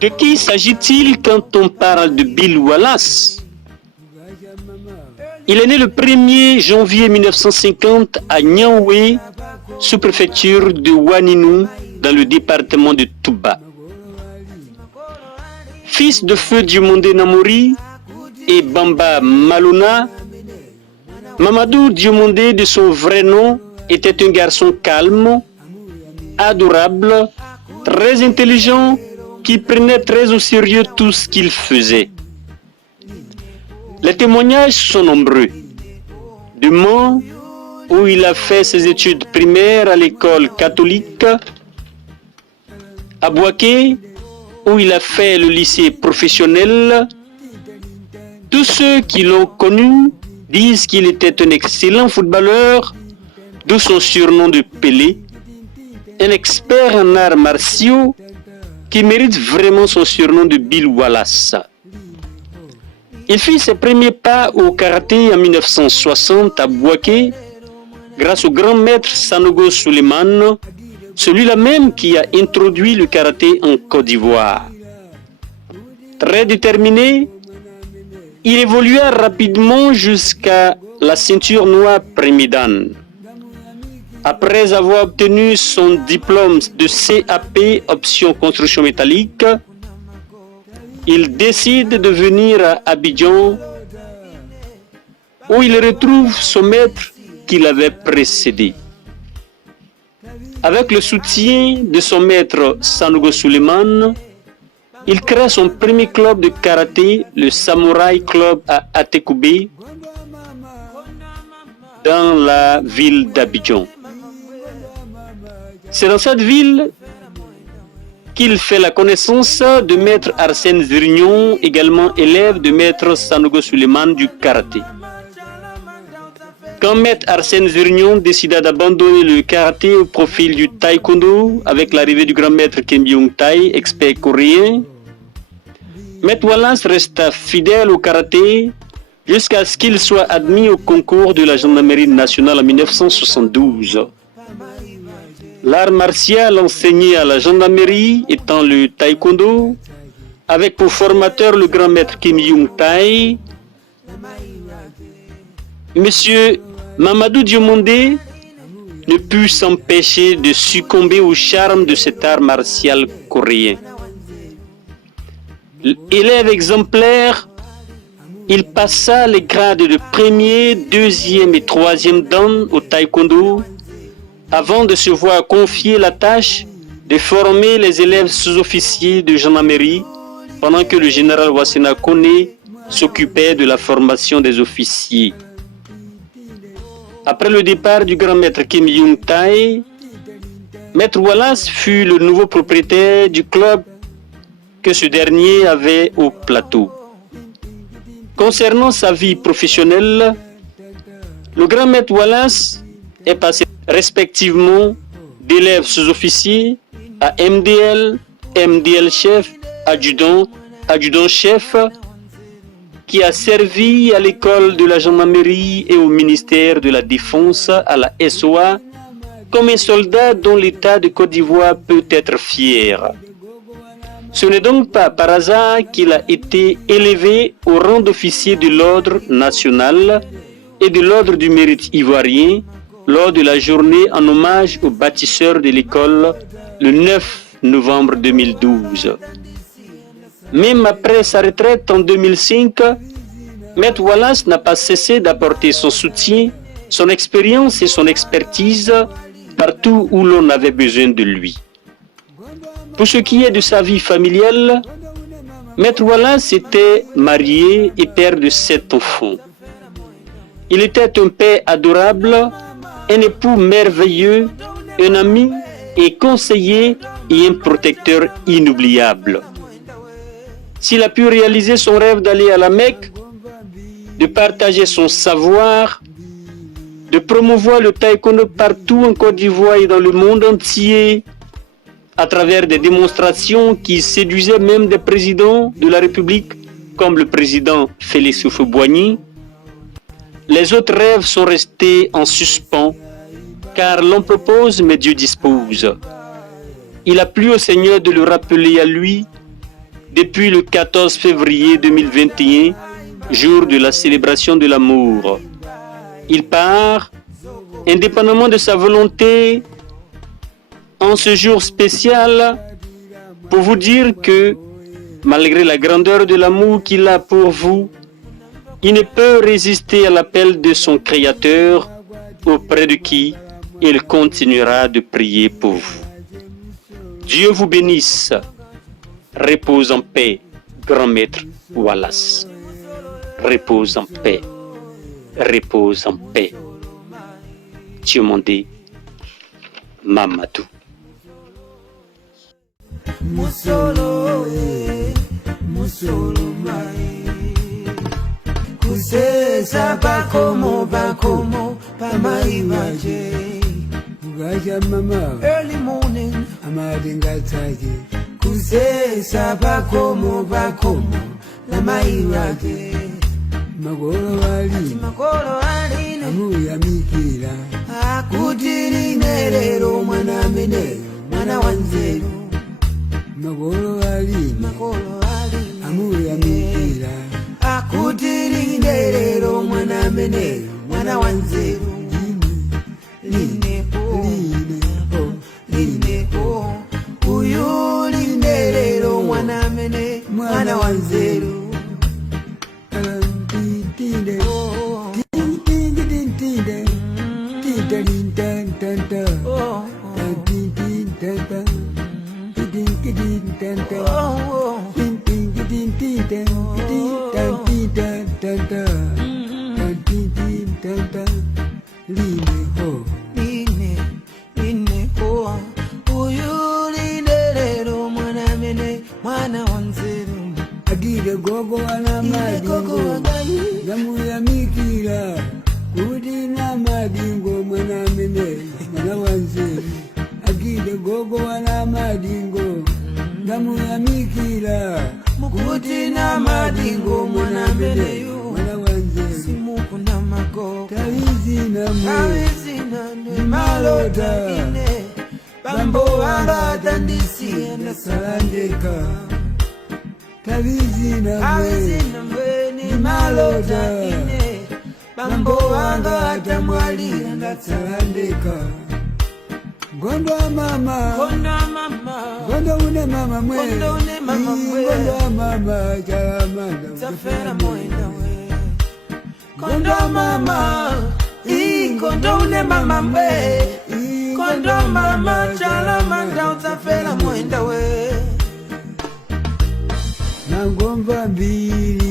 De qui s'agit-il quand on parle de Bill Wallace? Il est né le 1er janvier 1950 à Niamey, sous-préfecture de Ouaninou, dans le département de Touba. Fils de Feu Diomondé Namori et Bamba Malona, Mamadou Diomondé, de son vrai nom, était un garçon calme, adorable, très intelligent, qui prenait très au sérieux tout ce qu'il faisait. Les témoignages sont nombreux. Du Mans, où il a fait ses études primaires à l'école catholique, à Boaké, où il a fait le lycée professionnel. Tous ceux qui l'ont connu disent qu'il était un excellent footballeur, d'où son surnom de Pelé, un expert en arts martiaux qui mérite vraiment son surnom de Bill Wallace. Il fit ses premiers pas au karaté en 1960 à Boaké grâce au grand maître Sanogo Suleiman, celui-là même qui a introduit le karaté en Côte d'Ivoire. Très déterminé, il évolua rapidement jusqu'à la ceinture noire Premier-Dan. Après avoir obtenu son diplôme de CAP option construction métallique, il décide de venir à Abidjan où il retrouve son maître qui l'avait précédé. Avec le soutien de son maître Sanogo Suleiman, il crée son premier club de karaté, le Samouraï Club à Atekoubé, dans la ville d'Abidjan. C'est dans cette ville qu'il fait la connaissance de maître Arsène Zirignon, également élève de maître Sanogo Suleiman du karaté. Quand maître Arsène Zirignon décida d'abandonner le karaté au profil du taekwondo avec l'arrivée du grand maître Kim Byung-tai, expert coréen, maître Wallace resta fidèle au karaté jusqu'à ce qu'il soit admis au concours de la gendarmerie nationale en 1972. L'art martial enseigné à la gendarmerie étant le taekwondo, avec pour formateur le grand maître Kim Byung-tai. Monsieur Mamadou Diomondé ne put s'empêcher de succomber au charme de cet art martial coréen. Élève exemplaire, il passa les grades de premier, deuxième et troisième dan au taekwondo avant de se voir confier la tâche de former les élèves sous-officiers de gendarmerie pendant que le général Wassena Kone s'occupait de la formation des officiers. Après le départ du grand maître Kim Byung-tai, maître Wallace fut le nouveau propriétaire du club que ce dernier avait au plateau. Concernant sa vie professionnelle, le grand maître Wallace est passé respectivement d'élève sous-officier à MDL, MDL chef, adjudant, adjudant chef, qui a servi à l'école de la gendarmerie et au ministère de la Défense, à la SOA, comme un soldat dont l'État de Côte d'Ivoire peut être fier. Ce n'est donc pas par hasard qu'il a été élevé au rang d'officier de l'ordre national et de l'ordre du mérite ivoirien lors de la journée en hommage aux bâtisseurs de l'école le 9 novembre 2012. Même après sa retraite en 2005, Maître Wallace n'a pas cessé d'apporter son soutien, son expérience et son expertise partout où l'on avait besoin de lui. Pour ce qui est de sa vie familiale, Maître Wallace était marié et père de 7 enfants. Il était un père adorable, un époux merveilleux, un ami et conseiller et un protecteur inoubliable. S'il a pu réaliser son rêve d'aller à la Mecque, de partager son savoir, de promouvoir le taekwondo partout en Côte d'Ivoire et dans le monde entier, à travers des démonstrations qui séduisaient même des présidents de la République, comme le président Félix Houphouët-Boigny. Les autres rêves sont restés en suspens, car l'on propose, mais Dieu dispose. Il a plu au Seigneur de le rappeler à lui depuis le 14 février 2021, jour de la célébration de l'amour. Il part, indépendamment de sa volonté, en ce jour spécial, pour vous dire que, malgré la grandeur de l'amour qu'il a pour vous, il ne peut résister à l'appel de son Créateur, auprès de qui il continuera de prier pour vous. Dieu vous bénisse. Repose en paix, grand maître Wallace. Repose en paix. Repose en paix. Diomandé Mamadou. Musolo, musolo mai. Kusesa bakomo pamai maje. Ugaja mama. Early morning, amadinga taje. Kusesa bakomo pamai maje. Magoro wali, amuya mikira. Akutiri nerero mwana mene, mwana wanzeru. Magoro wali, amuya mikira. Akutiri nerero mwana mene, mwana wanzeru. Line o, uyu linerero mwana mene, mwana wanzeru. Agire gogo wana madingo, namu ya mikira. Udina madingo mwana mene, mwana wanzeru. Agire gogo wana madingo, namu ya mikira. Udina madingo mwana mene, mwana wanzeru. Simuku na mako, tawizina ni malota ine. Bambo wanga tandisi na salandeka. Tawizina mwe ni malota ine. Bambo wanga atamwali ndasalandeka. Gondo mama, gondo une mama mwe, gondo mama chalamanda tafera mwenda we. Gondo mama, gondo une mama mwe, gondo mama chalamanda tafera mwenda we. Nangomba mbili